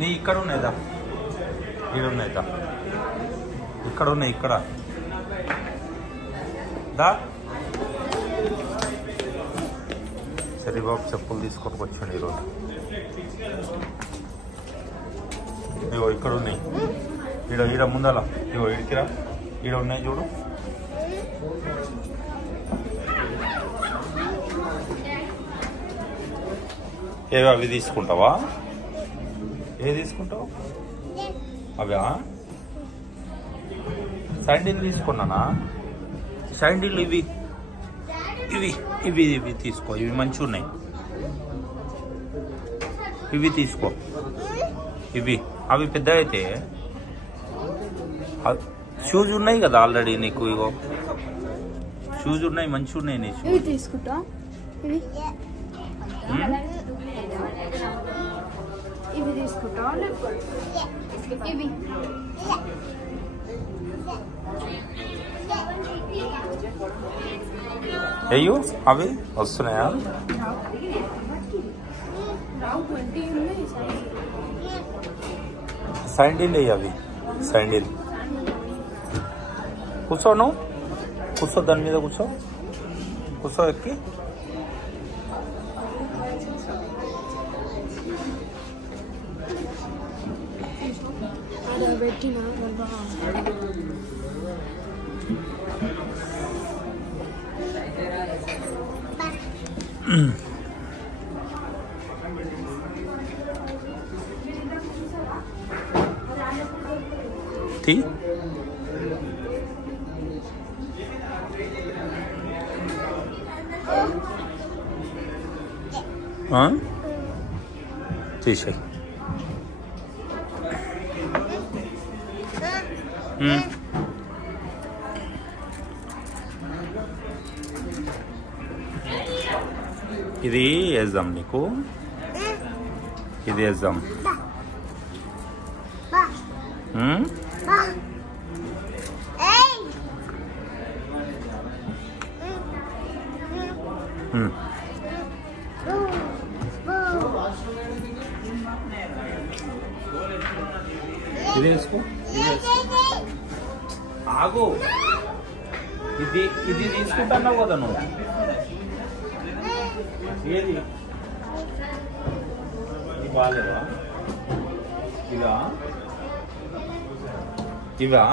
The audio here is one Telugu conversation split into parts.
నీ ఇక్కడ ఉన్నాయిదా, ఇక్కడ ఉన్నాయిదా, ఇక్కడ ఉన్నాయి, ఇక్కడ దా. సరే బాబు చెప్పులు తీసుకొని వచ్చాడు ఈరోజు. ఇగో ఇక్కడ ఉన్నాయి, ఈడ ముందల ఇగో ఇడికిరా, ఈడ ఉన్నాయి చూడు. ఏవి అవి తీసుకుంటావా? ఏ తీసుకుంటావు? అవా శాండిల్ తీసుకున్నానా? శాండిల్ ఇవి ఇవి ఇవి ఇవి తీసుకో, ఇవి మంచిగా ఉన్నాయి, ఇవి తీసుకో. ఇవి అవి పెద్ద అయితే షూస్ ఉన్నాయి కదా ఆల్రెడీ నీకు. ఇగో షూస్ ఉన్నాయి, మంచిగా ఉన్నాయి నీ షూస్. తీసుకుంటా ఇవి తీసుకుంటా ఇవి అయ్యో అవి వస్తున్నాయా? శాండిల్ అయ్యి అవి శాండిల్. కూర్చో, నువ్వు కూర్చో, దాని మీద కూర్చో, కూర్చో ఎక్కి. తీ తీసేయి. ఇది వేద్దాం నీకు, ఇది వేద్దాం. ఇది వేసుకో, ఆగు. ఇది ఇది తీసుకుంటున్నావు కదా నువ్వు. ఏది ఇది బాగాలేదా? ఇవా ఇవా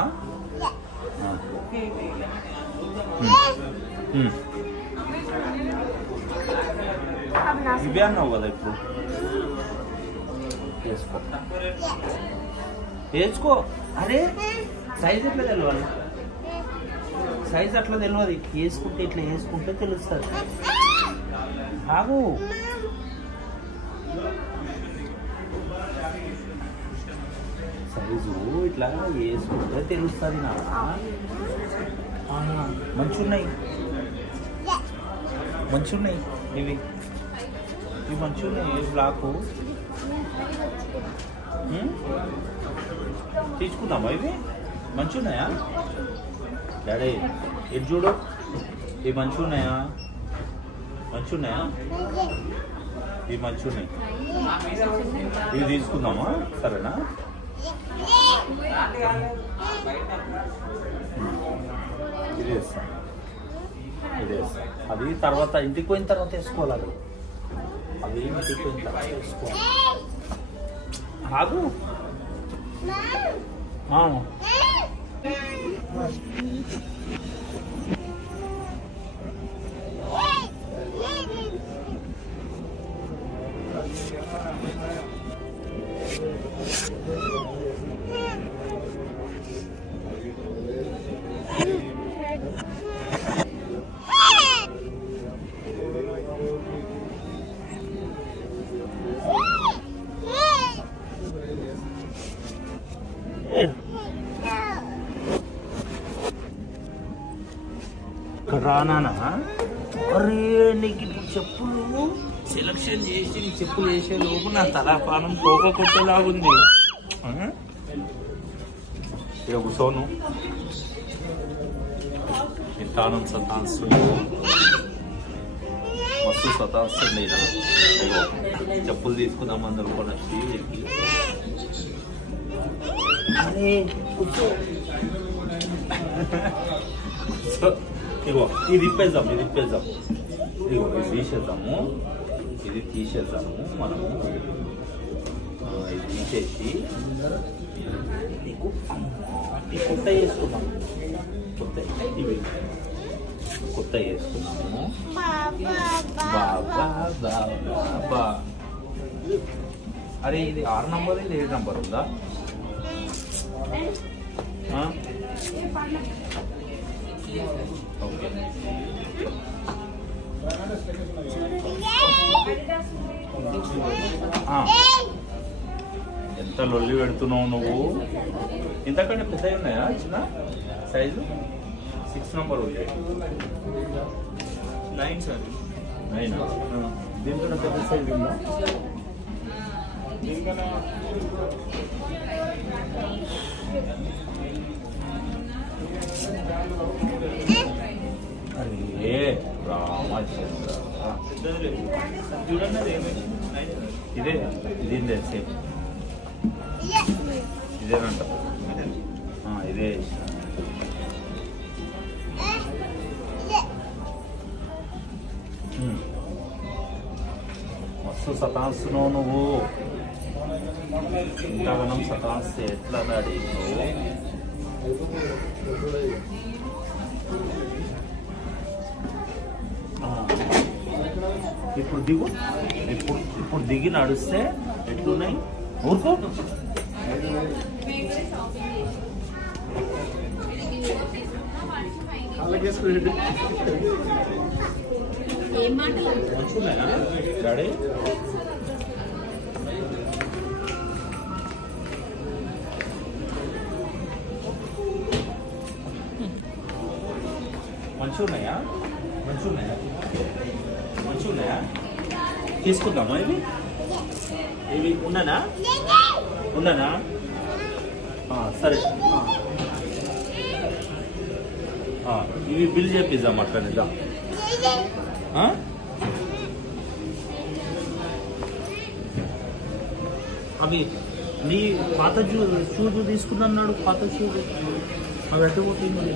ఇవే అన్నావు కదా ఇప్పుడు. వేసుకో వేసుకో. అరే సైజ్ ఎట్లా తెలియాలి? సైజ్ అట్లా తెలియదు, వేసుకుంటే ఇట్లా వేసుకుంటే తెలుస్తుంది. ఆగు. సైజు ఇట్లా వేసుకుంటే తెలుస్తుంది. నా మంచి ఉన్నాయి, మంచి ఉన్నాయి, ఇవి ఇవి మంచి ఉన్నాయి. బ్లాకు తీసుకుందామా? ఇవి మంచి ఉన్నాయా డాడీ? ఇది చూడు, ఇవి మంచి ఉన్నాయా? మంచి ఉన్నాయా? ఇవి మంచి ఉన్నాయి, ఇవి తీసుకుందామా? సరేనా? ఇది వేస్తా, ఇది వేస్తా. అది తర్వాత ఇంటికి పోయిన తర్వాత వేసుకోవాలి. అది అవి ఇంటికి పోయిన తర్వాత వేసుకోవాలి. ఆగు. రానా? అరే నీకు చెప్పులు సెలక్షన్ చేసి నీ చెప్పులు వేసే లోపు నా తలాపానం తోక కొట్టేలాగుంది. ఇక కూర్చోను. ఇంతానం సతాస్తుండు, మస్తు సతాస్తుండే. చెప్పులు తీసుకుందామని అనుకుని వచ్చి అరే కూర్చో. ఇగో ఇది ఇప్పేద్దాం, ఇది ఇప్పేద్దాం. ఇగో ఇది తీసేద్దాము, ఇది తీసేద్దాము మనము. ఇది తీసేసి ఈ కొత్త వేసుకున్నాం, కొత్త ఇవి కొత్త వేసుకున్నాము. బాబా అరే ఇది 6 నంబర్, ఇది 7 నంబర్ ఉందా? ఓకే. ఎంత లొల్లి పెడుతున్నావు నువ్వు? ఇంతకంటే పెద్దవి ఉన్నాయా చిన్న సైజు? 6 నంబర్ ఉంది. 9 సార్. 9. దీంట్లో పెద్ద సైజు ఉందా? అరే రామచంద్ర, చూడండి ఏమైంది. ఇదే ఇదే సేమ్ ఇదేనంట. ఇదే మస్తు సతాస్తున్నావు నువ్వు. ఇంతగానం సతాస్తే ఎట్లా అడిగినావు? ఇప్పుడు దిగు, ఇప్పుడు దిగి నడుస్తే ఎట్లున్నాయి? ఊరుకో. మంచున్నాయా డాడీ? మంచున్నాయా? మంచున్నాయా? మంచున్నాయా? తీసుకుందామా ఇవి? ఇవి ఉన్నానా? ఉన్నానా? సరే, ఇవి బిల్ చేపిద్దాం అట్లా. అవి నీ పాత షూస్ తీసుకున్నాడు, పాత షూస్ అవి ఎట్టుపోతుంది.